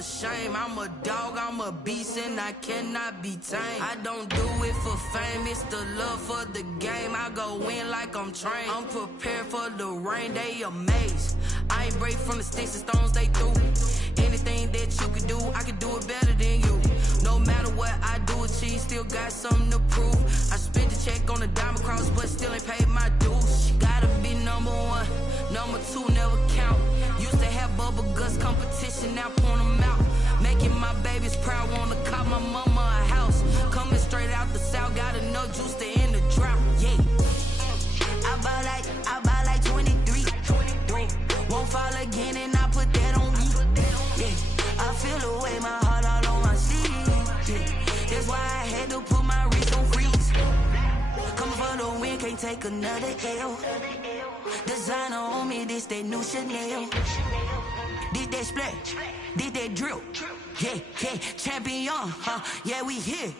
a shame. I'm a dog, I'm a beast, and I cannot be tamed. I don't do it for fame, it's the love for the game. I go in like I'm trained. I'm prepared for the rain, they amazed. I ain't break from the sticks and stones they threw. Anything that you can do, I can do it better than you. No matter what I do, achieve, still got something to prove. I spent the check on the diamond cross, but still ain't paid my dues. Gotta be number one, number two never count. Used to have bubble guts competition, now point them out. Making my babies proud, wanna cop my mama a house. Coming straight out the south, got enough juice to end the drought. Yeah, I buy like 23. Won't fall again, and I put that on me. Yeah, I feel the way, my heart all on my sleeve. Yeah, that's why I had to put my wrist on freeze. Coming for the win, can't take another L. Designer on me, this that new Chanel. This that splash, this that drill. Yeah, yeah, champion, huh? Yeah, we here.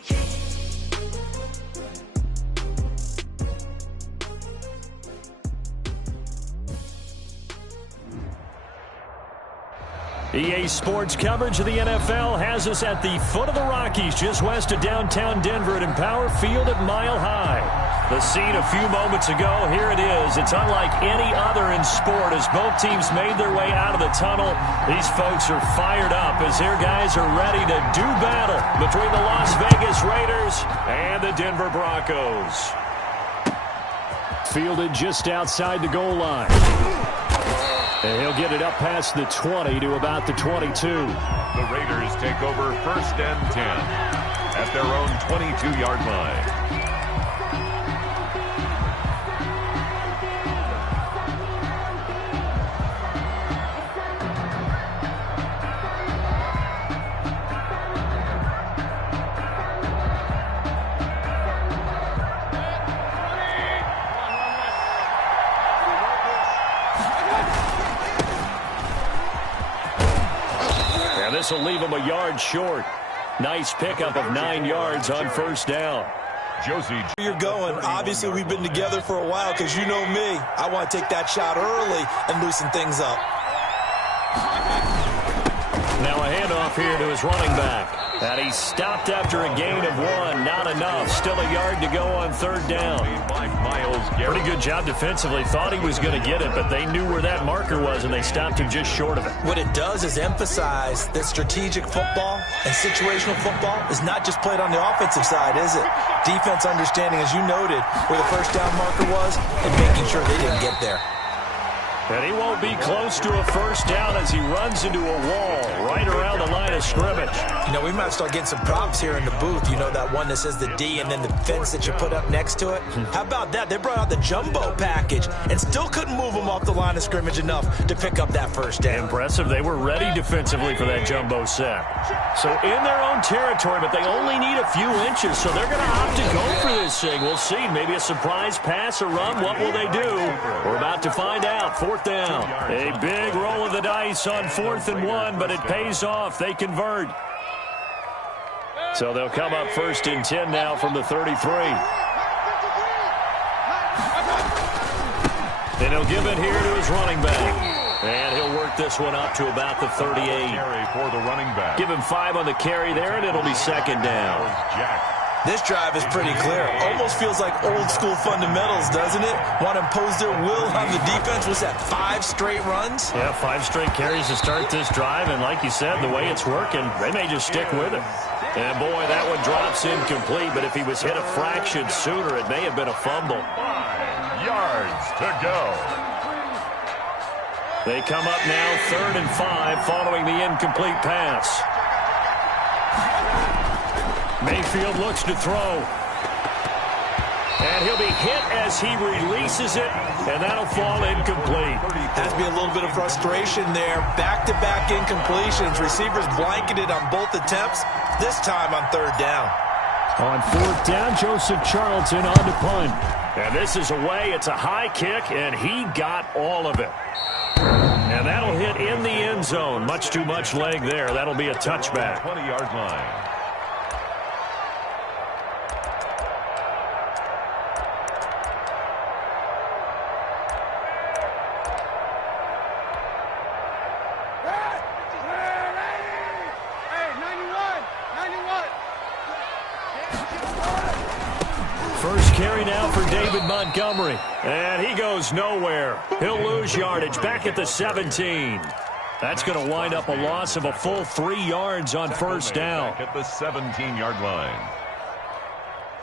EA Sports coverage of the NFL has us at the foot of the Rockies, just west of downtown Denver at Empower Field at Mile High. The scene a few moments ago, here it is. It's unlike any other in sport as both teams made their way out of the tunnel. These folks are fired up as their guys are ready to do battle between the Las Vegas Raiders and the Denver Broncos. Fielded just outside the goal line. And he'll get it up past the 20 to about the 22. The Raiders take over 1st and 10 at their own 22-yard line. This will leave him a yard short. Nice pickup of 9 yards on 1st down. Josie. You're going. Obviously, we've been together for a while because you know me. I want to take that shot early and loosen things up. Now a handoff here to his running back. And he stopped after a gain of 1. Not enough. Still a yard to go on 3rd down. Pretty good job defensively. Thought he was going to get it, but they knew where that marker was, and they stopped him just short of it. What it does is emphasize that strategic football and situational football is not just played on the offensive side, is it? Defense understanding, as you noted, where the 1st down marker was and making sure they didn't get there. And he won't be close to a 1st down as he runs into a wall right around the line of scrimmage. You know, we might start getting some props here in the booth. You know, that one that says the D and then the fence that you put up next to it? How about that? They brought out the jumbo package and still couldn't move them off the line of scrimmage enough to pick up that 1st down. Impressive. They were ready defensively for that jumbo set. So in their own territory, but they only need a few inches, so they're going to opt to go for this thing. We'll see. Maybe a surprise pass or run. What will they do? We're about to find out. 4th down. A big roll of the dice on 4th and 1, but it pays off. They convert. So they'll come up 1st and 10 now from the 33. Then he'll give it here to his running back. And he'll work this one up to about the 38. For the running back. Give him 5 on the carry there, and it'll be 2nd down. This drive is pretty clear. Almost feels like old school fundamentals, doesn't it? Want to impose their will on the defense. Was that 5 straight runs? Yeah, 5 straight carries to start this drive. And like you said, the way it's working, they may just stick with it. And boy, that one drops incomplete. But if he was hit a fraction sooner, it may have been a fumble. 5 yards to go. They come up now 3rd and 5 following the incomplete pass. Mayfield looks to throw. And he'll be hit as he releases it, and that'll fall incomplete. Has to be a little bit of frustration there. Back-to-back incompletions. Receivers blanketed on both attempts, this time on 3rd down. On 4th down, Joseph Charlton on to punt. And this is away. It's a high kick, and he got all of it. And that'll hit in the end zone. Much too much leg there. That'll be a touchback. 20-yard line. for David Montgomery. And he goes nowhere. He'll lose yardage back at the 17. That's going to wind up a loss of a full 3 yards on first down. At the 17-yard line.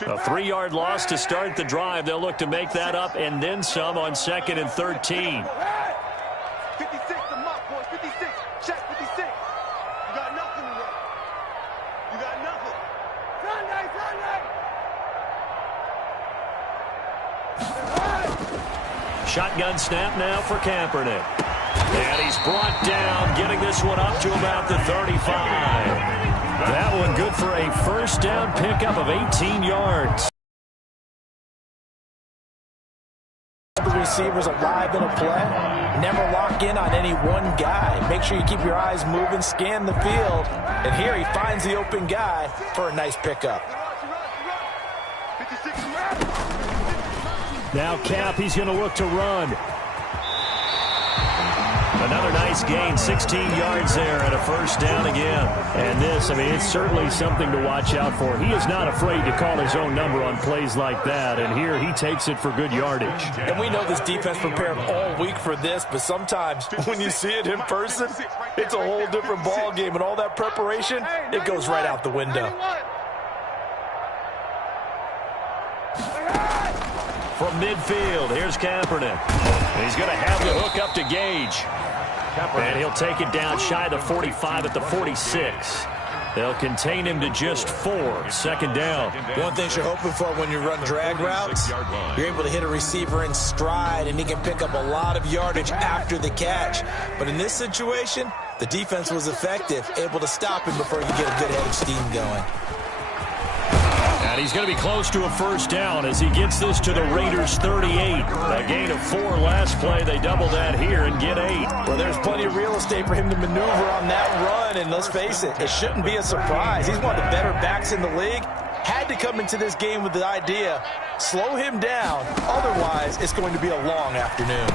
A 3-yard loss to start the drive. They'll look to make that up and then some on 2nd and 13. 56, come on, boys. 56. Check 56. You got nothing today. You got nothing. Sunday. Shotgun snap now for Kaepernick. And he's brought down, getting this one up to about the 35. That one good for a first down pickup of 18 yards. The receivers alive in a play. Never lock in on any one guy. Make sure you keep your eyes moving, scan the field. And here he finds the open guy for a nice pickup. Now Cap, he's going to look to run. Another nice gain, 16 yards there and a first down again. And this, I mean, it's certainly something to watch out for. He is not afraid to call his own number on plays like that. And here he takes it for good yardage. And we know this defense prepared all week for this, but sometimes when you see it in person, it's a whole different ball game. And all that preparation, it goes right out the window. From midfield, here's Kaepernick. He's going to have the hook up to Gage. And he'll take it down shy of the 45 at the 46. They'll contain him to just 4. 2nd down. One thing you're hoping for when you run drag routes, you're able to hit a receiver in stride, and he can pick up a lot of yardage after the catch. But in this situation, the defense was effective, able to stop him before you get a good head of steam going. And he's going to be close to a first down as he gets this to the Raiders' 38. A gain of 4 last play. They double that here and get 8. Well, there's plenty of real estate for him to maneuver on that run, and let's face it, it shouldn't be a surprise. He's one of the better backs in the league. Had to come into this game with the idea, slow him down, otherwise it's going to be a long afternoon.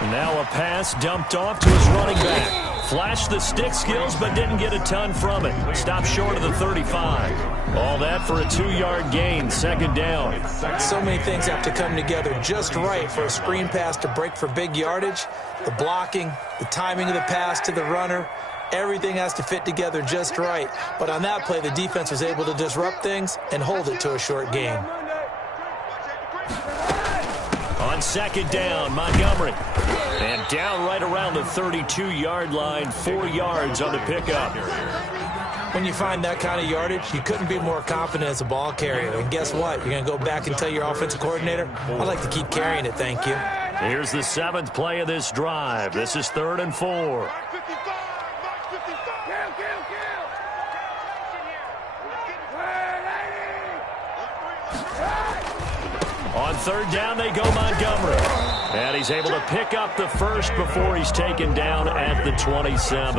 And now a pass dumped off to his running back. Flashed the stick skills, but didn't get a ton from it. Stopped short of the 35. All that for a 2-yard gain, 2nd down. So many things have to come together just right for a screen pass to break for big yardage. The blocking, the timing of the pass to the runner, everything has to fit together just right. But on that play, the defense was able to disrupt things and hold it to a short gain. On 2nd down, Montgomery. And down right around the 32-yard line, 4 yards on the pickup. When you find that kind of yardage, you couldn't be more confident as a ball carrier. And guess what? You're going to go back and tell your offensive coordinator, I'd like to keep carrying it, thank you. Here's the 7th play of this drive. This is 3rd and 4. On 3rd down, they go Montgomery. And he's able to pick up the first before he's taken down at the 27.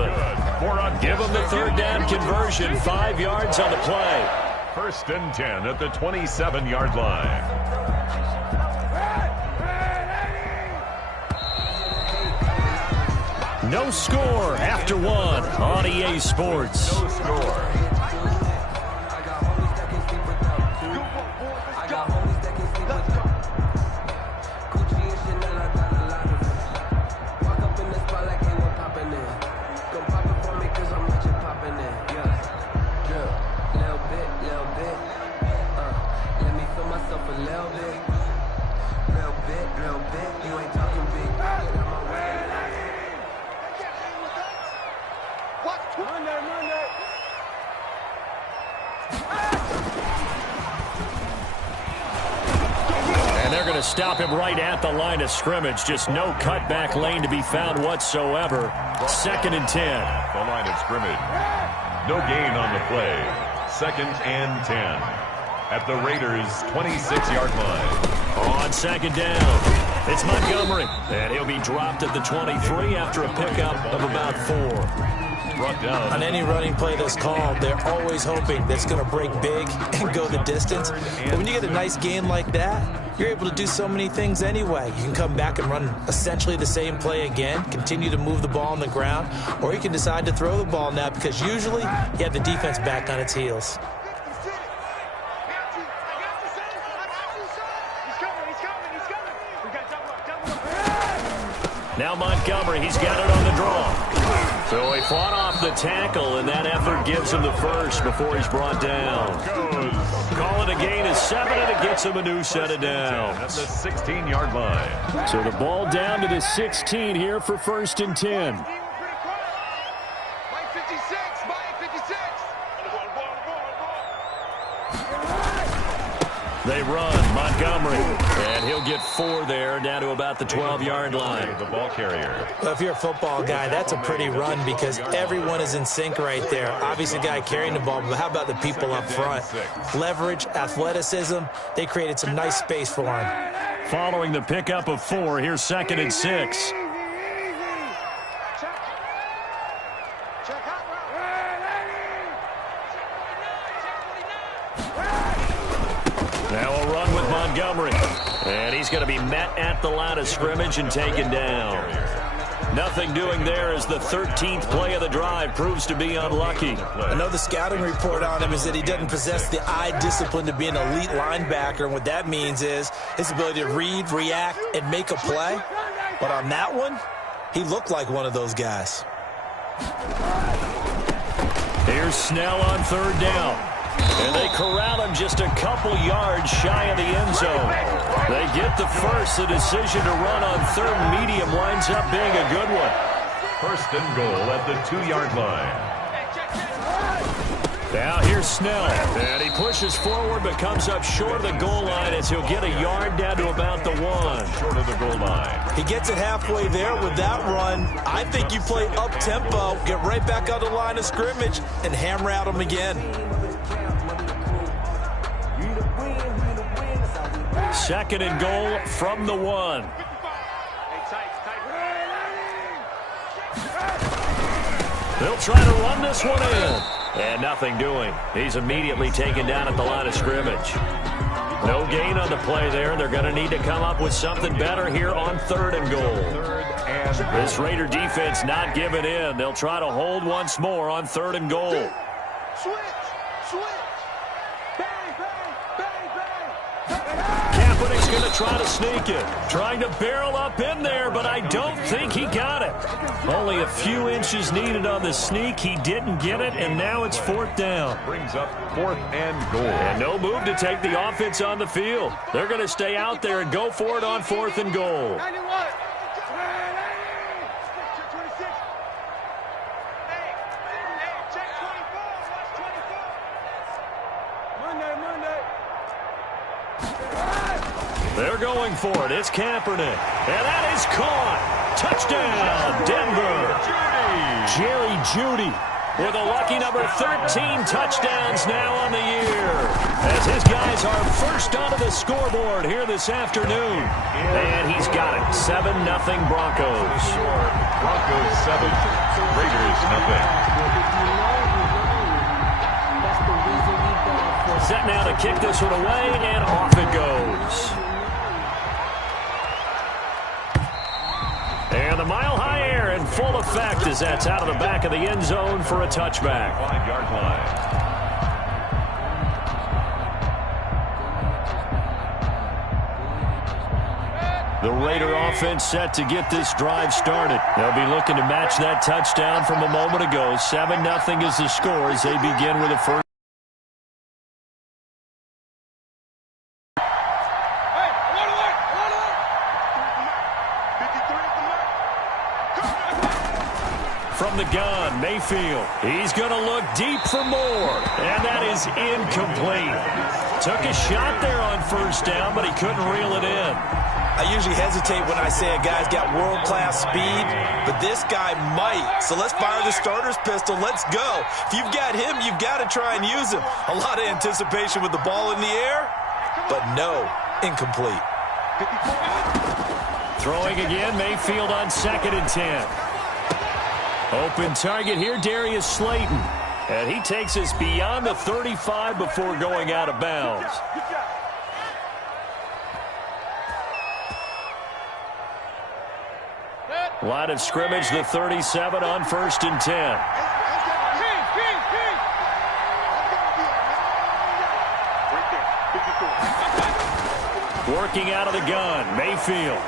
Give him the 3rd down conversion, 5 yards on the play. 1st and 10 at the 27-yard line. No score after 1 on EA Sports. No score. Stop him right at the line of scrimmage. Just no cutback lane to be found whatsoever. 2nd and 10. The line of scrimmage. No gain on the play. 2nd and 10. At the Raiders' 26-yard line. On 2nd down, it's Montgomery. And he'll be dropped at the 23 after a pickup of about 4. Brought down. On any running play that's called, they're always hoping that's going to break big and go the distance. But when you get a nice gain like that, you're able to do so many things anyway. You can come back and run essentially the same play again, continue to move the ball on the ground, or you can decide to throw the ball now because usually you have the defense back on its heels. Now Montgomery, he's got it on the draw. So he fought off the tackle, and that effort gives him the first before he's brought down. Call it a gain of 7, and it gets him a new set of downs. At the 16-yard line. So the ball down to the 16 here for 1st and 10. They run, Montgomery, and he'll get 4 there, down to about the 12-yard line. The ball carrier. Well, if you're a football guy, that's a pretty run because everyone is in sync right there. Obviously, the guy carrying the ball, but how about the people up front? Leverage, athleticism, they created some nice space for him. Following the pickup of 4, here's 2nd and 6. Now a run with Montgomery. And he's going to be met at the line of scrimmage and taken down. Nothing doing there as the 13th play of the drive proves to be unlucky. I know the scouting report on him is that he doesn't possess the eye discipline to be an elite linebacker. And what that means is his ability to read, react, and make a play. But on that one, he looked like one of those guys. Here's Snell on 3rd down. And they corral him just a couple yards shy of the end zone. They get the first. The decision to run on 3rd medium winds up being a good one. 1st and goal at the 2-yard line. Now here's Snell. And he pushes forward but comes up short of the goal line as he'll get a yard down to about the 1. Short of the goal line. He gets it halfway there with that run. I think you play up-tempo, get right back on the line of scrimmage, and hammer at him again. 2nd and goal from the 1. They'll try to run this one in. And nothing doing. He's immediately taken down at the line of scrimmage. No gain on the play there. They're going to need to come up with something better here on 3rd and goal. This Raider defense not giving in. They'll try to hold once more on 3rd and goal. Kaepernick's going to try to sneak it. Trying to barrel up in there, but I don't think he got it. Only a few inches needed on the sneak. He didn't get it, and now it's 4th down. Brings up 4th and goal. And no move to take the offense on the field. They're going to stay out there and go for it on 4th and goal. They're going for it. It's Kaepernick. And that is caught. Touchdown, Denver. Jerry Jeudy with a lucky number 13 touchdowns now on the year. As his guys are first onto the scoreboard here this afternoon. And he's got it. 7-0 Broncos. Broncos 7, Raiders nothing. Set now to kick this one away, and off it goes. And the mile-high air in full effect as that's out of the back of the end zone for a touchback. 5-yard line. The Raider offense set to get this drive started. They'll be looking to match that touchdown from a moment ago. 7-0 is the score as they begin with a first. From the gun, Mayfield. He's going to look deep for more. And that is incomplete. Took a shot there on 1st down, but he couldn't reel it in. I usually hesitate when I say a guy's got world-class speed, but this guy might. So let's fire the starter's pistol. Let's go. If you've got him, you've got to try and use him. A lot of anticipation with the ball in the air, but no, incomplete. Throwing again, Mayfield on 2nd and 10. Open target here, Darius Slayton. And he takes us beyond the 35 before going out of bounds. Line of scrimmage, the 37 on 1st and 10. Working out of the gun, Mayfield.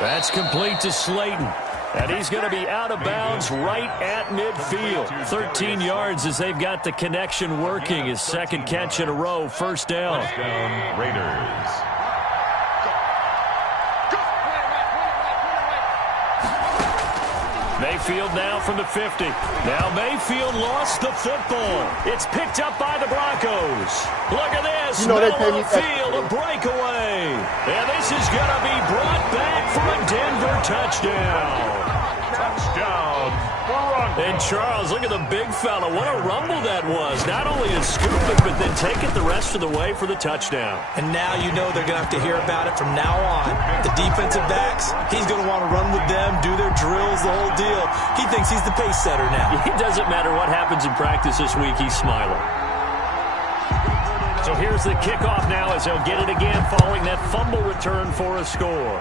That's complete to Slayton. And he's going to be out of bounds right at midfield. 13 yards as they've got the connection working. His second catch in a row, first down. Touchdown, Raiders. Mayfield now from the 50. Now Mayfield lost the football. It's picked up by the Broncos. Look at this. Middle of the field, a breakaway. And this is going to be brought back for a Denver touchdown. Touchdown, Broncos. And Charles, look at the big fella. What a rumble that was. Not only to scoop it, but then take it the rest of the way for the touchdown. And now you know they're going to have to hear about it from now on. The defensive backs, he's going to want to run with them, do their drills, the whole deal. He thinks he's the pace setter now. It doesn't matter what happens in practice this week, he's smiling. So here's the kickoff now as they'll get it again following that fumble return for a score.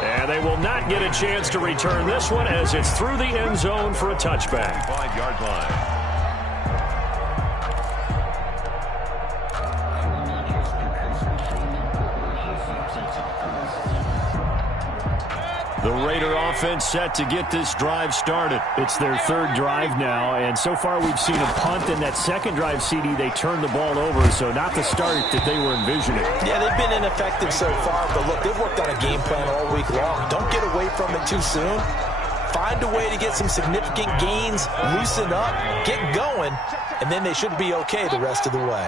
And they will not get a chance to return this one as it's through the end zone for a touchback. 5-yard line. The Raider offense set to get this drive started. It's their third drive now, and so far we've seen a punt. In that second drive, CD, they turned the ball over, so not the start that they were envisioning. Yeah, they've been ineffective so far, but look, they've worked on a game plan all week long. Don't get away from it too soon. Find a way to get some significant gains, loosen up, get going, and then they should be okay the rest of the way.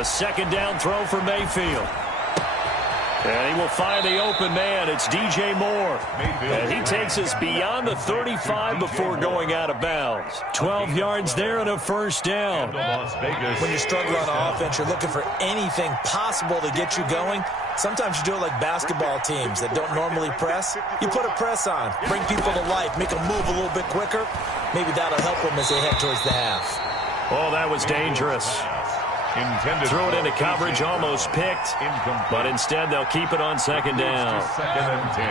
A second down throw for Mayfield. And he will find the open man. It's DJ Moore. And he takes us beyond the 35 before going out of bounds. 12 yards there and a first down. When you struggle on offense, you're looking for anything possible to get you going. Sometimes you do it like basketball teams that don't normally press. You put a press on, bring people to life, make them move a little bit quicker. Maybe that'll help them as they head towards the half. Oh, that was dangerous. Threw it into coverage, almost picked, but instead they'll keep it on second down. Second and 10.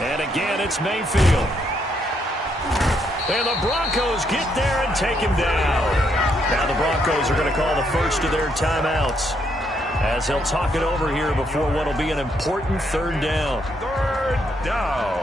And again, it's Mayfield. And the Broncos get there and take him down. Now the Broncos are going to call the first of their timeouts as they'll talk it over here before what will be an important third down. Third down.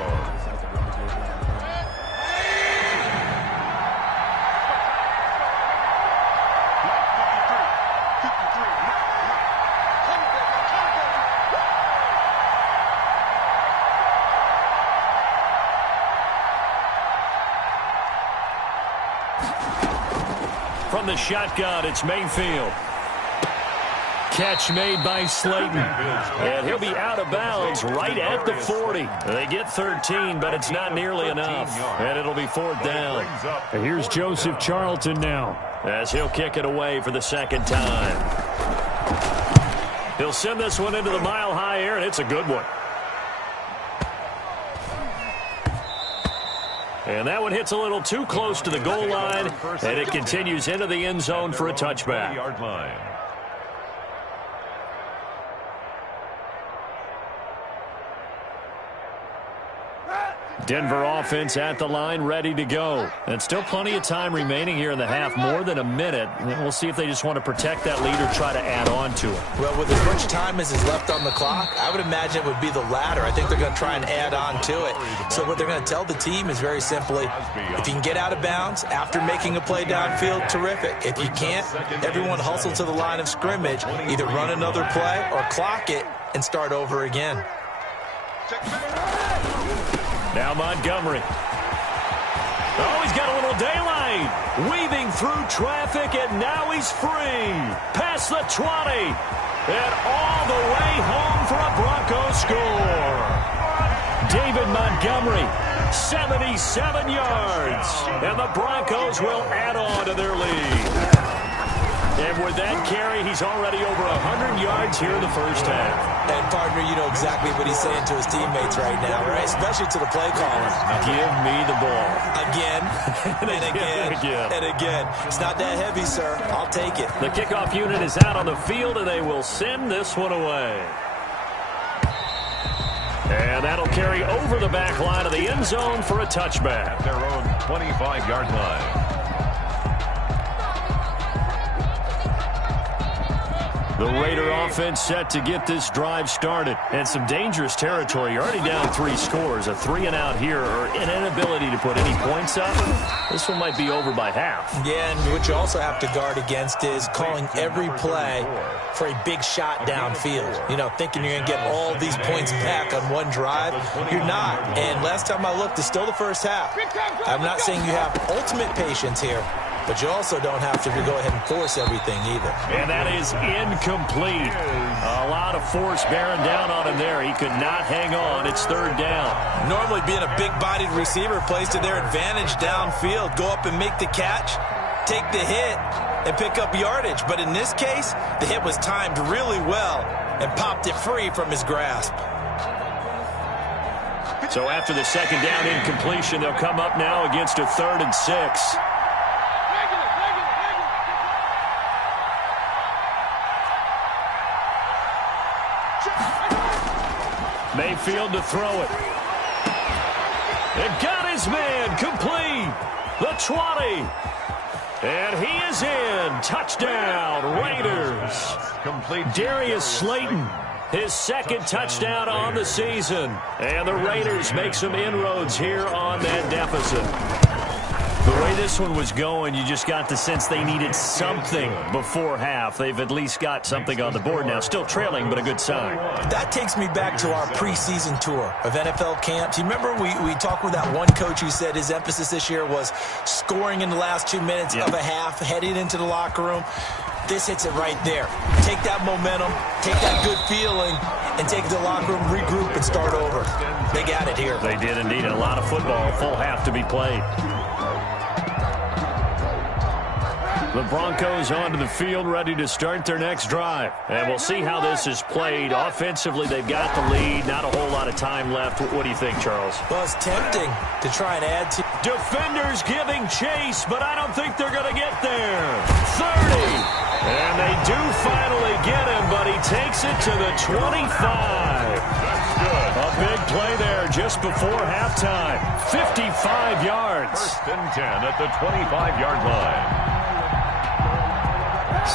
From the shotgun, it's Mayfield. Catch made by Slayton. And he'll be out of bounds right at the 40. They get 13, but it's not nearly enough. And it'll be fourth down. And here's Joseph Charlton now as he'll kick it away for the second time. He'll send this one into the mile-high air, and it's a good one. And that one hits a little too close to the goal line, and it continues into the end zone for a touchback. 3-yard line. Denver offense at the line, ready to go. And still plenty of time remaining here in the half, more than a minute. And we'll see if they just want to protect that lead or try to add on to it. Well, with as much time as is left on the clock, I would imagine it would be the latter. I think they're going to try and add on to it. So what they're going to tell the team is very simply, if you can get out of bounds after making a play downfield, terrific. If you can't, everyone hustle to the line of scrimmage, either run another play or clock it and start over again. Now Montgomery. Oh, he's got a little daylight. Weaving through traffic, and now he's free. Past the 20. And all the way home for a Broncos score. David Montgomery, 77 yards. And the Broncos will add on to their lead. And with that carry, he's already over 100 yards here in the first half. And, partner, you know exactly what he's saying to his teammates right now, right? Especially to the play caller. Give me the ball. Again, and again, and again. It's not that heavy, sir. I'll take it. The kickoff unit is out on the field, and they will send this one away. And And that'll carry over the back line of the end zone for a touchback. At their own 25-yard line. The Raider offense set to get this drive started. And some dangerous territory. You're already down 3 scores. A 3-and-out here or an inability to put any points up. This one might be over by half. Yeah, and what you also have to guard against is calling every play for a big shot downfield. You know, thinking you're going to get all these points back on one drive. You're not. And last time I looked, it's still the first half. I'm not saying you have ultimate patience here, but you also don't have to go ahead and force everything either. And that is incomplete. A lot of force bearing down on him there. He could not hang on. It's 3rd down. Normally being a big-bodied receiver plays to their advantage downfield. Go up and make the catch, take the hit, and pick up yardage. But in this case, the hit was timed really well and popped it free from his grasp. So after the 2nd down incompletion, they'll come up now against a 3rd and 6. Mayfield to throw it. It got his man complete. The 20. And he is in. Touchdown, Raiders. Complete. Darius Slayton, his 2nd touchdown on the season. And the Raiders make some inroads here on that deficit. The way this one was going, you just got the sense they needed something before half. They've at least got something on the board now. Still trailing, but a good sign. That takes me back to our preseason tour of NFL camps. You remember we talked with that one coach who said his emphasis this year was scoring in the last 2 minutes of a half, heading into the locker room. This hits it right there. Take that momentum, take that good feeling, and take it to the locker room, regroup, and start over. They got it here. They did indeed. A lot of football, full half to be played. The Broncos onto the field, ready to start their next drive. And we'll see how this is played. Offensively, they've got the lead. Not a whole lot of time left. What do you think, Charles? Well, it's tempting to try and add to. Defenders giving chase, but I don't think they're going to get there. 30. And they do finally get him, but he takes it to the 25. That's good. A big play there just before halftime. 55 yards. 1st and 10 at the 25-yard line.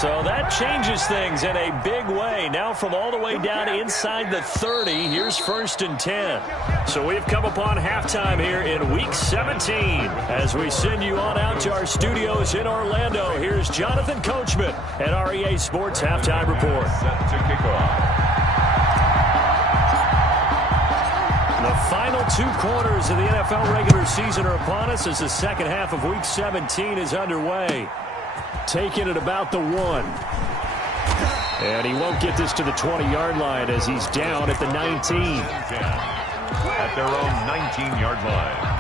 So that changes things in a big way. Now from all the way down inside the 30, here's 1st and 10. So we've come upon halftime here in Week 17. As we send you on out to our studios in Orlando, here's Jonathan Coachman at REA Sports Halftime Report. Set to kick off. The final 2 quarters of the NFL regular season are upon us as the 2nd half of Week 17 is underway. Taking it about the 1. And he won't get this to the 20-yard line as he's down at the 19. At their own 19-yard line.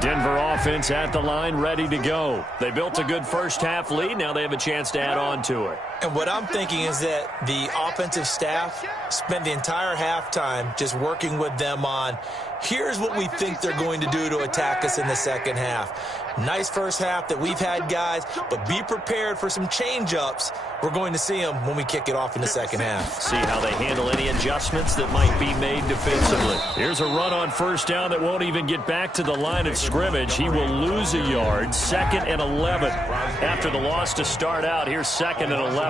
Denver offense at the line, ready to go. They built a good first half lead. Now they have a chance to add on to it. And what I'm thinking is that the offensive staff spent the entire halftime just working with them on, here's what we think they're going to do to attack us in the 2nd half. Nice first half that we've had, guys, but be prepared for some change-ups. We're going to see them when we kick it off in the 2nd half. See how they handle any adjustments that might be made defensively. Here's a run on 1st down that won't even get back to the line of scrimmage. He will lose a yard. 2nd and 11. After the loss to start out, here's 2nd and 11.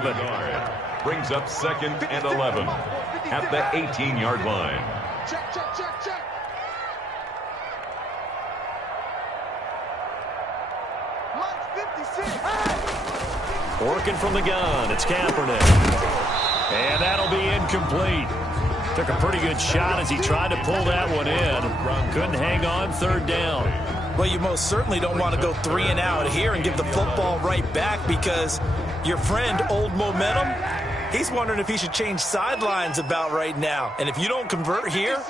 Brings up 2nd and 11 at the 18-yard line. Check, check, check, check. Working from the gun, it's Kaepernick. And that'll be incomplete. Took a pretty good shot as he tried to pull that one in. Couldn't hang on, 3rd down. Well, you most certainly don't want to go 3 and out here and give the football right back because your friend, Old Momentum, he's wondering if he should change sidelines about right now. And if you don't convert here,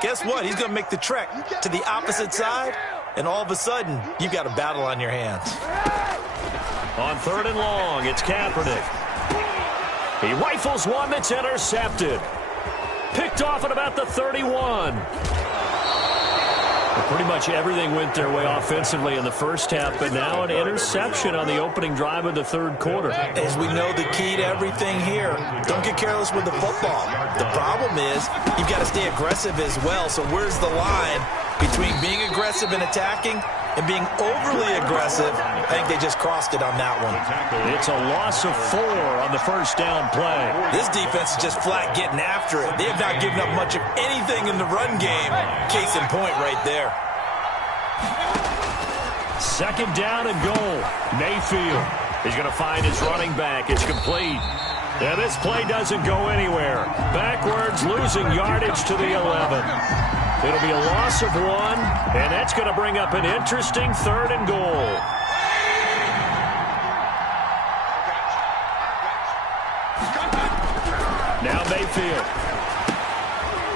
guess what? He's going to make the trek to the opposite side, and all of a sudden, you've got a battle on your hands. On 3rd and long, it's Kaepernick. He rifles one that's intercepted. Picked off at about the 31. Pretty much everything went their way offensively in the first half, but now an interception on the opening drive of the third quarter. As we know, the key to everything here, don't get careless with the football. The problem is you've got to stay aggressive as well. So where's the line between being aggressive and attacking and being overly aggressive? I think they just crossed it on that one. It's a loss of 4 on the first down play. This defense is just flat getting after it. They have not given up much of anything in the run game. Case in point right there. Second down and goal. Mayfield. He's going to find his running back. It's complete. And this play doesn't go anywhere. Backwards, losing yardage to the 11. It'll be a loss of 1, and that's going to bring up an interesting third and goal. Now Mayfield.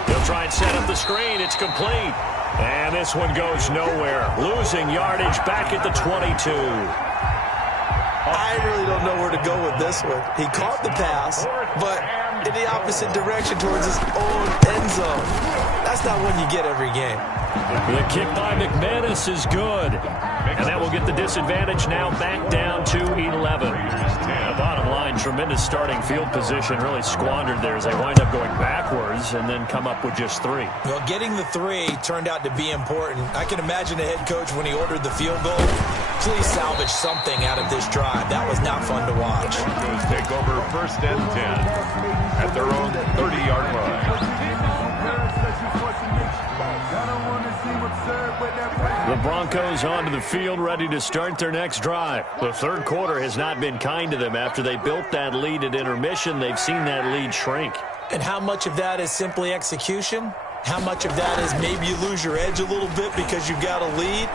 He'll try and set up the screen. It's complete. And this one goes nowhere. Losing yardage back at the 22. I really don't know where to go with this one. He caught the pass, but in the opposite direction towards his own end zone. That's not one you get every game. The kick by McManus is good. And that will get the disadvantage now back down to 11. The bottom line, tremendous starting field position, really squandered there as they wind up going backwards and then come up with just 3. Well, getting the 3 turned out to be important. I can imagine the head coach when he ordered the field goal. Please salvage something out of this drive. That was not fun to watch. Broncos take over first and 10 at their own 30-yard line. The Broncos onto the field, ready to start their next drive. The third quarter has not been kind to them. After they built that lead at intermission, they've seen that lead shrink. And how much of that is simply execution? How much of that is maybe you lose your edge a little bit because you've got a lead?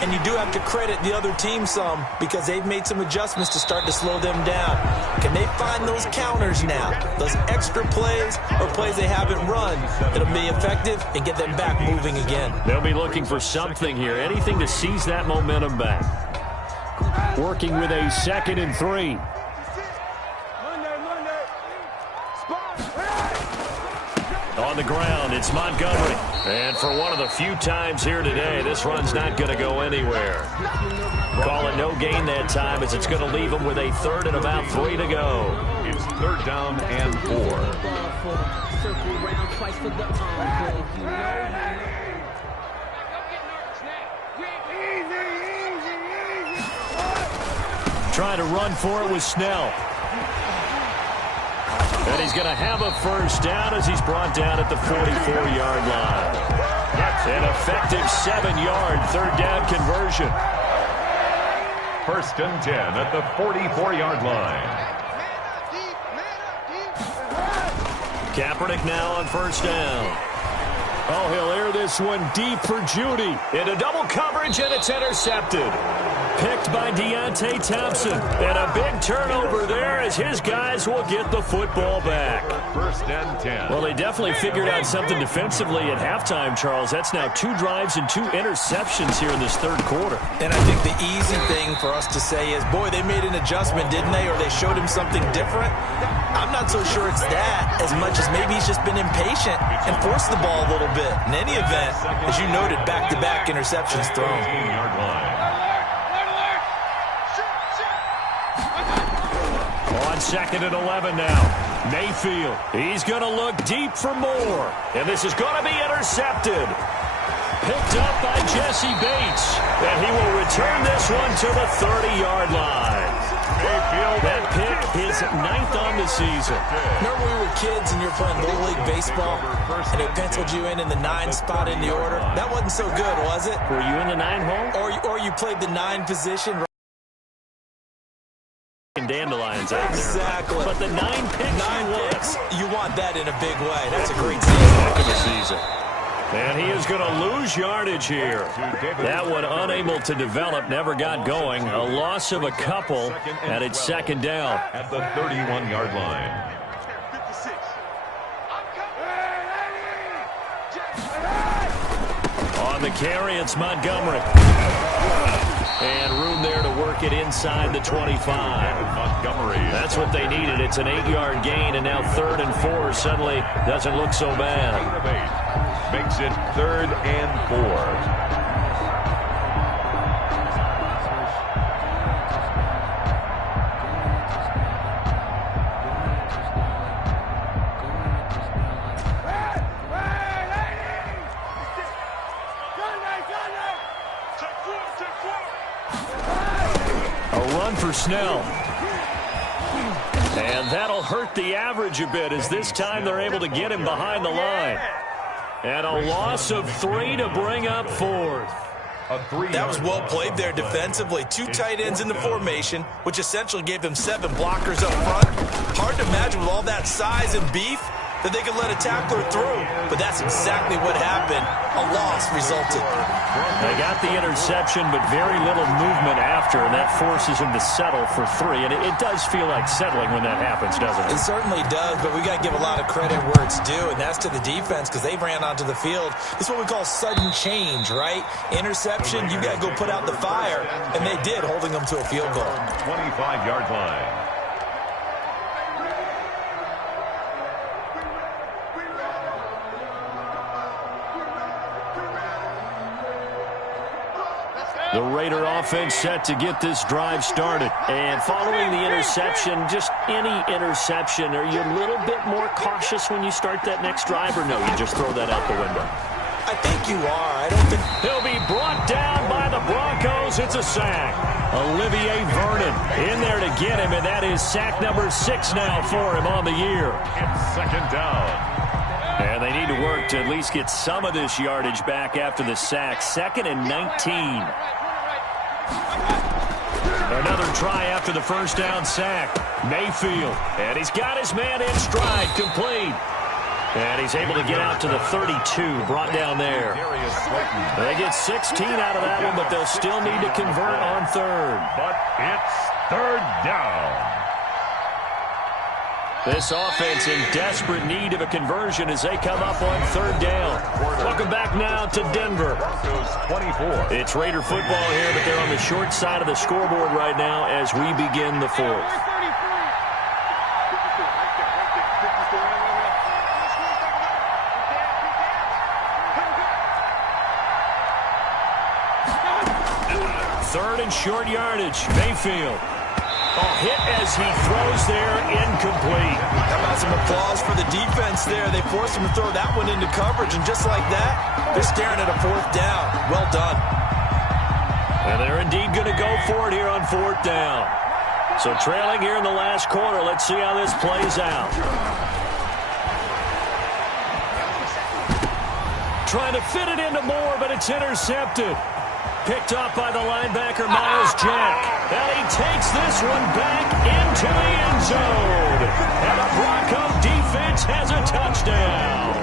And you do have to credit the other team some because they've made some adjustments to start to slow them down. Can they find those counters now, those extra plays or plays they haven't run that'll be effective and get them back moving again? They'll be looking for something here, anything to seize that momentum back. Working with a 2nd and 3. On the ground, it's Montgomery. And for one of the few times here today, this run's not going to go anywhere. Call it no gain that time as it's going to leave him with a 3rd and about 3 to go. It's 3rd down and 4. Trying to run for it with Snell. And he's going to have a first down as he's brought down at the 44-yard line. An effective 7-yard 3rd down conversion. First and 10 at the 44-yard line. Kaepernick now on first down. Oh, he'll air this one deep for Judy. Into double coverage, and it's intercepted. Picked by Deontay Thompson. And a big turnover there as his guys will get the football back. First and 10. Well, they definitely figured out something defensively at halftime, Charles. That's now 2 drives and 2 interceptions here in this third quarter. And I think the easy thing for us to say is, boy, they made an adjustment, didn't they? Or they showed him something different. I'm not so sure it's that as much as maybe he's just been impatient and forced the ball a little bit. In any event, as you noted, back-to-back interceptions thrown. On 2nd and 11 now. Mayfield. He's going to look deep for more. And this is going to be intercepted. Picked up by Jesse Bates. And he will return this one to the 30-yard line. Mayfield. That pick is 9th on the season. Remember we were kids and you were playing Little League Baseball and they penciled you in the 9 spot in the order? That wasn't so good, was it? Were you in the 9 hole? Or you played the 9 position. Dandelions out there. Exactly. But the 9 picks, you want that in a big way. That's a great season. Heck of a season. And he is going to lose yardage here. That one unable to develop, never got going. A loss of a couple, and it's 2nd down. At the 31-yard line. On the carry, it's Montgomery. And room there to work it inside the 25. Montgomery. That's what they needed. It's an 8-yard gain, and now 3rd and 4 suddenly doesn't look so bad. makes it 3rd and 4. For Snell. And that'll hurt the average a bit as this time they're able to get him behind the line. And a loss of 3 to bring up 4th. That was well played there defensively. 2 tight ends in the formation, which essentially gave them 7 blockers up front. Hard to imagine with all that size and beef that they could let a tackler through. But that's exactly what happened. A loss resulted. They got the interception, but very little movement after, and that forces them to settle for 3. And it does feel like settling when that happens, doesn't it? It certainly does, but we got to give a lot of credit where it's due, and that's to the defense because they ran onto the field. This is what we call sudden change, right? Interception, you got to go put out the fire, and they did, holding them to a field goal. 25-yard line. The Raider offense set to get this drive started. And following the interception, just any interception, are you a little bit more cautious when you start that next drive, or no, you just throw that out the window? I think you are. I don't think... He'll be brought down by the Broncos. It's a sack. Olivier Vernon in there to get him, and that is sack number 6 now for him on the year. It's 2nd down. And they need to work to at least get some of this yardage back after the sack. 2nd and 19. Another try after the first down sack. Mayfield. And he's got his man in stride. Complete. And he's able to get out to the 32. Brought down there. They get 16 out of that one, but they'll still need to convert on 3rd. But it's 3rd down. This offense in desperate need of a conversion as they come up on 3rd down. Welcome back now to Denver. Broncos 24. It's Raider football here, but they're on the short side of the scoreboard right now as we begin the 4th. Third and short yardage. Mayfield. Hit as he throws there, incomplete. How about some applause for the defense there? They forced him to throw that one into coverage, and just like that, they're staring at a 4th down. Well done. And they're indeed going to go for it here on 4th down. So trailing here in the last quarter, let's see how this plays out. Trying to fit it into Moore, but it's intercepted. Picked up by the linebacker, Miles Jack. And he takes this one back into the end zone. And the Bronco defense has a touchdown.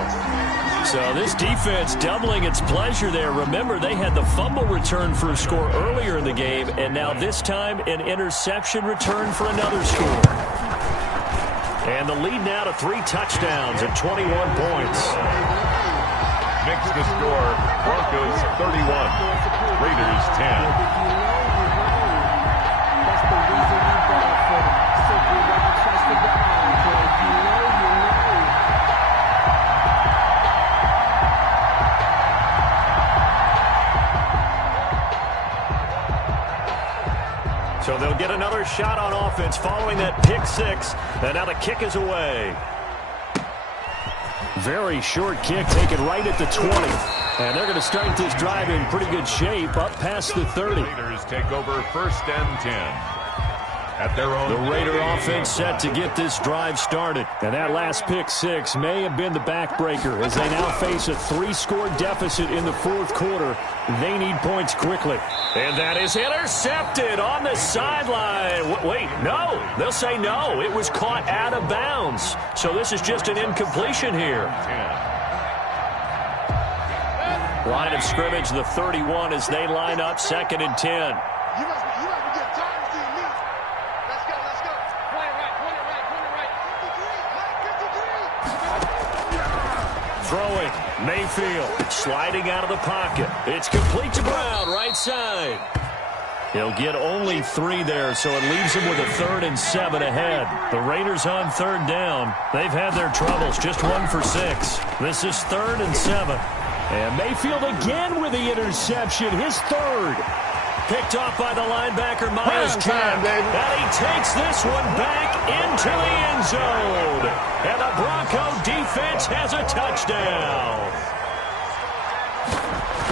So this defense doubling its pleasure there. Remember, they had the fumble return for a score earlier in the game, and now this time an interception return for another score. And the lead now to 3 touchdowns and 21 points. Makes the score Broncos 31. Raiders 10. So they'll get another shot on offense following that pick 6. And now the kick is away. Very short kick taken right at the 20. And they're going to start this drive in pretty good shape up past the 30. Raiders take over 1st and 10. At their own. The Raider offense set to get this drive started. And that last pick 6 may have been the backbreaker as they now face a 3-score deficit in the 4th quarter. They need points quickly. And that is intercepted on the sideline. Wait, no. They'll say no. It was caught out of bounds. So this is just an incompletion here. 10. Line of scrimmage, the 31 as they line up 2nd and 10. Throwing, Mayfield sliding out of the pocket. It's complete to Brown, right side. He'll get only 3 there, so it leaves him with a 3rd and 7 ahead. The Raiders on 3rd down. They've had their troubles, just 1 for 6. This is 3rd and 7. And Mayfield again with the interception, his third. Picked off by the linebacker, Miles Jack. And he takes this one back into the end zone. And the Bronco defense has a touchdown.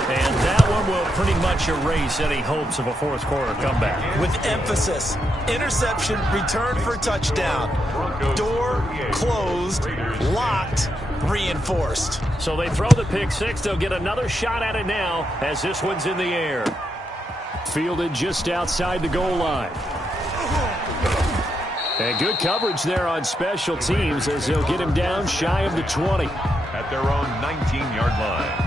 And that one will pretty much erase any hopes of a fourth quarter comeback. With emphasis, interception, return for touchdown. Door closed, locked, reinforced. So they throw the pick six. They'll get another shot at it now as this one's in the air. Fielded just outside the goal line. And good coverage there on special teams as they'll get him down shy of the 20. At their own 19-yard line.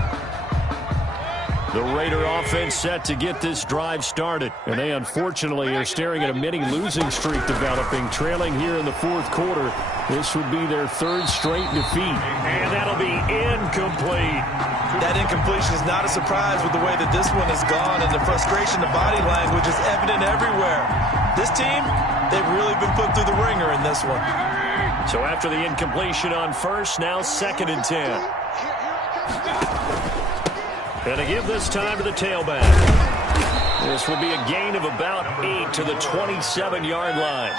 The Raider offense set to get this drive started. And they unfortunately are staring at a mini losing streak developing, trailing here in the fourth quarter. This would be their third straight defeat. And that'll be incomplete. That incompletion is not a surprise with the way that this one has gone, and the frustration, the body language is evident everywhere. This team, they've really been put through the ringer in this one. So after the incompletion on first, now 2nd and 10. And to give this time to the tailback. This will be a gain of about 8 to the 27-yard line.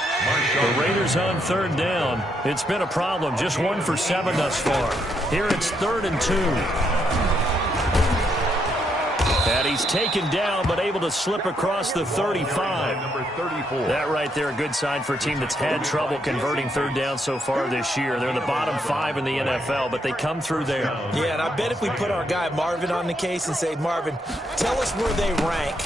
The Raiders on 3rd down. It's been a problem. Just 1 for 7 thus far. Here it's 3rd and 2. And he's taken down, but able to slip across the 35. Number 34. That right there, a good sign for a team that's had trouble converting 3rd down so far this year. They're in the bottom 5 in the NFL, but they come through there. Yeah, and I bet if we put our guy Marvin on the case and say, Marvin, tell us where they rank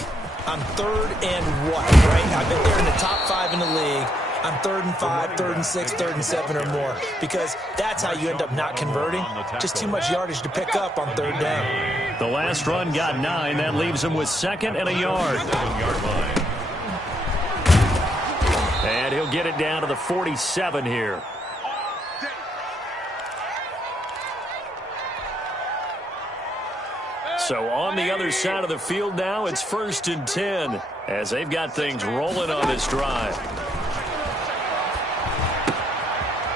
on 3rd and what, right? I bet they're in the top 5 in the league on 3rd and 5, 3rd and 6, 3rd and 7 or more, because that's how you end up not converting. Just too much yardage to pick up on 3rd down. The last run got 9. That leaves him with 2nd and a yard. 7-yard line. And he'll get it down to the 47 here. So on the other side of the field now, it's 1st and 10 as they've got things rolling on this drive.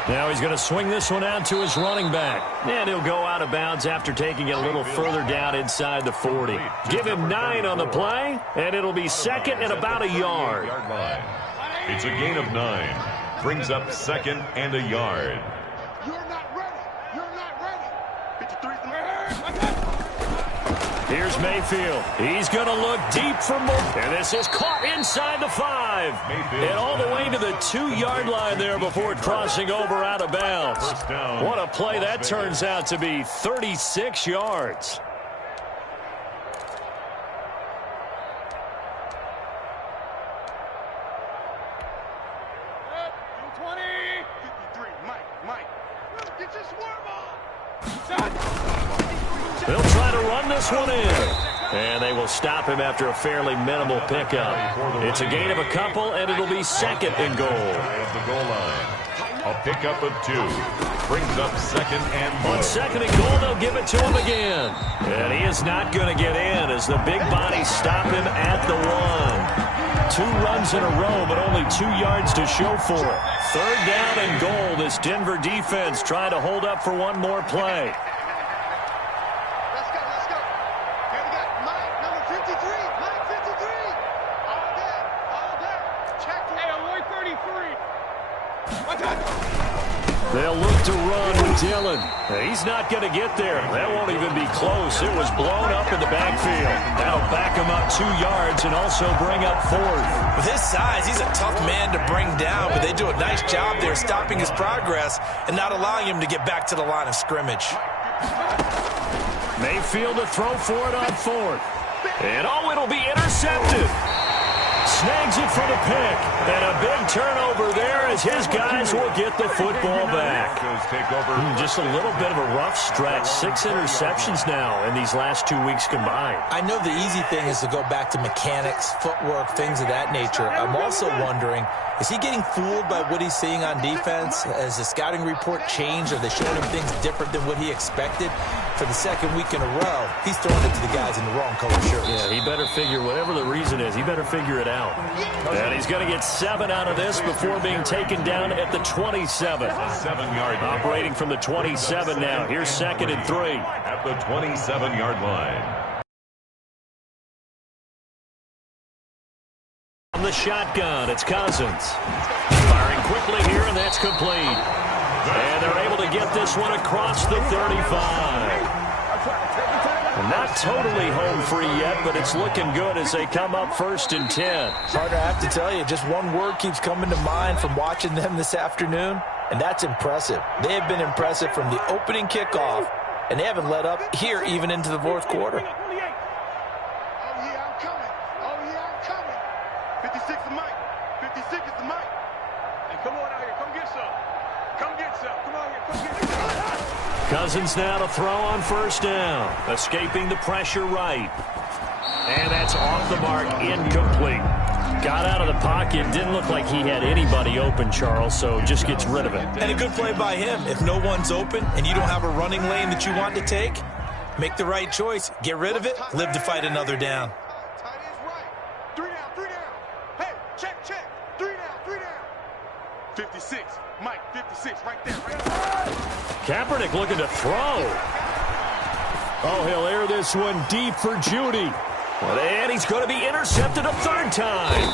Now he's going to swing this one out to his running back. And he'll go out of bounds after taking it a little further down inside the 40. Give him 9 on the play, and it'll be 2nd and about a yard. It's a gain of 9. Brings up 2nd and a yard. You're not ready. You're not ready. 53's Here's Mayfield. He's going to look deep for more. And this is caught inside the 5. And all the way to the 2-yard line there before crossing over out of bounds. What a play that turns out to be. 36 yards. They'll try to run this one in. And they will stop him after a fairly minimal pickup. It's a gain of a couple, and it'll be 2nd and goal. The goal line. A pickup of 2. Brings up 2nd and goal. On 2nd and goal, they'll give it to him again. And he is not going to get in as the big bodies stop him at the 1. 2 runs in a row, but only 2 yards to show for it. 3rd down and goal. This Denver defense trying to hold up for one more play. They'll look to run with Dillon. He's not going to get there. That won't even be close. It was blown up in the backfield. That'll back him up 2 yards and also bring up 4th. With his size, he's a tough man to bring down, but they do a nice job there stopping his progress and not allowing him to get back to the line of scrimmage. Mayfield to throw for it on 4th. And it'll be intercepted. Snags it for the pick. And a big turnover there as his guys will get the football back. Just a little bit of a rough stretch. 6 interceptions now in these last 2 weeks combined. I know the easy thing is to go back to mechanics, footwork, things of that nature. I'm also wondering, is he getting fooled by what he's seeing on defense? Has the scouting report changed? Are they showing him things different than what he expected? For the 2nd week in a row, he's throwing it to the guys in the wrong color shirts. Yeah, he better figure, whatever the reason is, he better figure it out. And he's going to get 7 out of this before being taken down at the 27. 7-yard line. Operating from the 27 now. Here's 2nd and 3. At the 27-yard line. On the shotgun, it's Cousins. Firing quickly here, and that's complete. And they're able to get this one across the 35. Not totally home free yet, but it's looking good as they come up 1st and 10. Partner, I have to tell you, just one word keeps coming to mind from watching them this afternoon, and that's impressive. They have been impressive from the opening kickoff, and they haven't let up here even into the 4th quarter. Oh, yeah, I'm coming. Oh, yeah, I'm coming. 56 is Mike. 56 is the Mike. Hey, come on out here. Come get some. Come get some. Come on here. Come get some. Cousins now to throw on 1st down. Escaping the pressure right. And that's off the mark, incomplete. Got out of the pocket. Didn't look like he had anybody open, Charles, so just gets rid of it. And a good play by him. If no one's open and you don't have a running lane that you want to take, make the right choice. Get rid of it. Live to fight another down. Tight end's right. 3 down, 3 down. Hey, check. 3 down, 3 down. 56. Mike, 56. Right there, right there. Kaepernick looking to throw. Oh, he'll air this one deep for Judy. And he's going to be intercepted a 3rd time.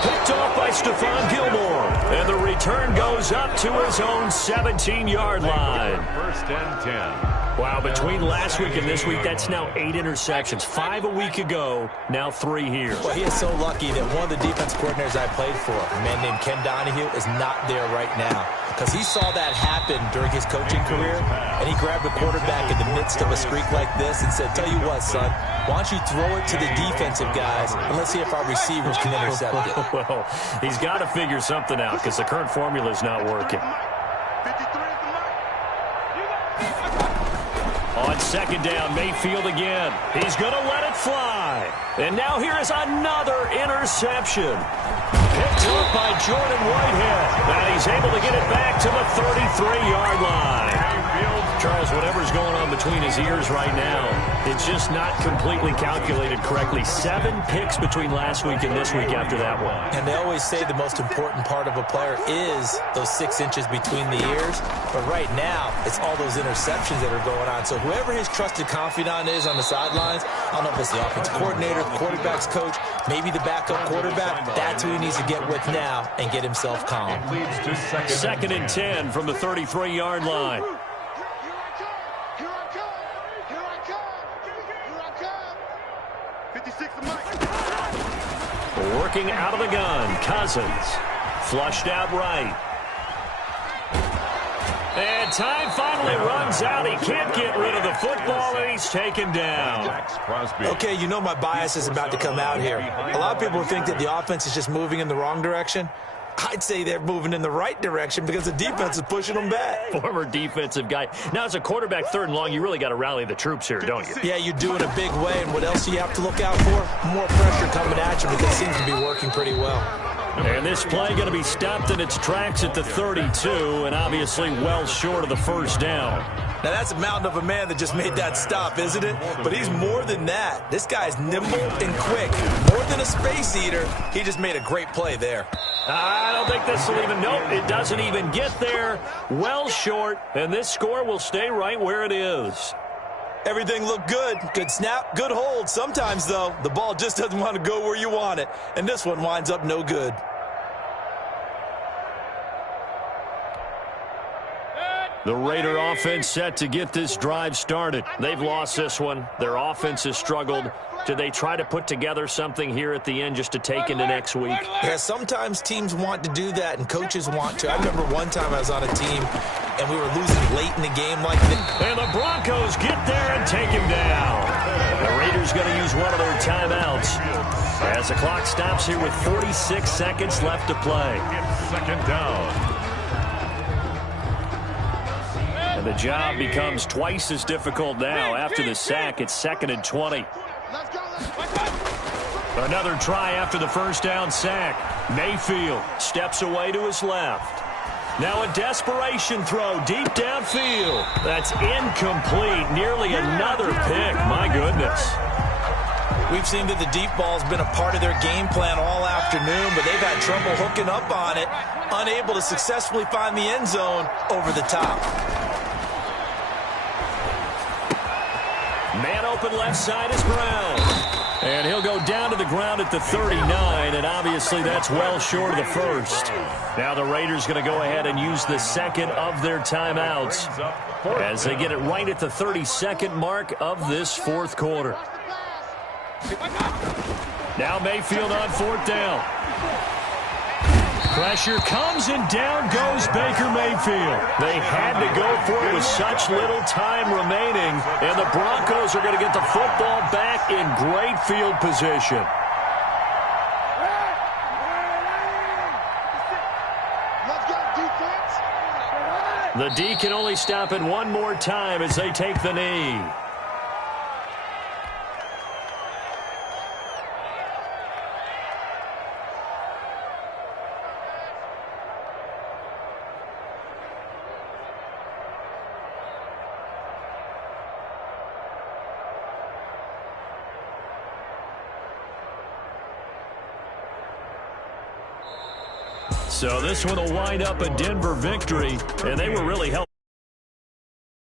Picked off by Stephon Gilmore. And the return goes up to his own 17-yard line. 1st and 10. Wow, between last week and this week, that's now 8 interceptions. 5 a week ago, now 3 here. Well, he is so lucky that one of the defense coordinators I played for, a man named Ken Donahue, is not there right now. Because he saw that happen during his coaching career, and he grabbed a quarterback in the midst of a streak like this and said, tell you what, son, why don't you throw it to the defensive guys, and let's see if our receivers can intercept it. Well, he's got to figure something out because the current formula is not working. 53 is the Mike. On 2nd down, Mayfield again. He's going to let it fly. And now here is another interception. Picked up by Jordan Whitehead. And he's able to get it back to the 33-yard line. Charles, whatever's going on between his ears right now, it's just not completely calculated correctly. 7 picks between last week and this week after that one. And they always say the most important part of a player is those 6 inches between the ears. But right now, it's all those interceptions that are going on. So whoever his trusted confidant is on the sidelines, I don't know if it's the offensive coordinator, the quarterback's coach, maybe the backup quarterback, that's who he needs to get with now and get himself calm. It leads to 2nd and 10 from the 33-yard line. Here I come. 56 is Mike. Working out of the gun, Cousins. Flushed out right. And time finally runs out. He can't get rid of the football, and he's taken down. Okay, you know my bias is about to come out here. A lot of people think that the offense is just moving in the wrong direction. I'd say they're moving in the right direction because the defense is pushing them back. Former defensive guy. Now, as a quarterback 3rd and long, you really got to rally the troops here, don't you? Yeah, you do in a big way. And what else do you have to look out for? More pressure coming at you because it seems to be working pretty well. And this play going to be stopped in its tracks at the 32, and obviously well short of the 1st down. Now, that's a mountain of a man that just made that stop, isn't it? But he's more than that. This guy's nimble and quick. More than a space eater, he just made a great play there. I don't think this will even, nope, it doesn't even get there. Well short, and this score will stay right where it is. Everything looked good. Good snap, good hold. Sometimes, though, the ball just doesn't want to go where you want it. And this one winds up no good. The Raider offense set to get this drive started. They've lost this one. Their offense has struggled. Do they try to put together something here at the end just to take into next week? Yeah, sometimes teams want to do that and coaches want to. I remember one time I was on a team and we were losing late in the game like this. And the Broncos get there and take him down. The Raiders going to use one of their timeouts as the clock stops here with 46 seconds left to play. 2nd down. And the job becomes twice as difficult now. After the sack, it's 2nd and 20. Another try after the 1st down sack. Mayfield steps away to his left. Now a desperation throw deep downfield. That's incomplete. Nearly another pick. My goodness. We've seen that the deep ball's been a part of their game plan all afternoon, but they've had trouble hooking up on it, unable to successfully find the end zone over the top. Man open left side is Brown. And he'll go down to the ground at the 39, and obviously that's well short of the first. Now the Raiders going to go ahead and use the second of their timeouts as they get it right at the 32nd mark of this fourth quarter. Now Mayfield on fourth down. Pressure comes, and down goes Baker Mayfield. They had to go for it with such little time remaining, and the Broncos are going to get the football back in great field position. The D can only stop it one more time as they take the knee. So this one will wind up a Denver victory, and they were really helpful.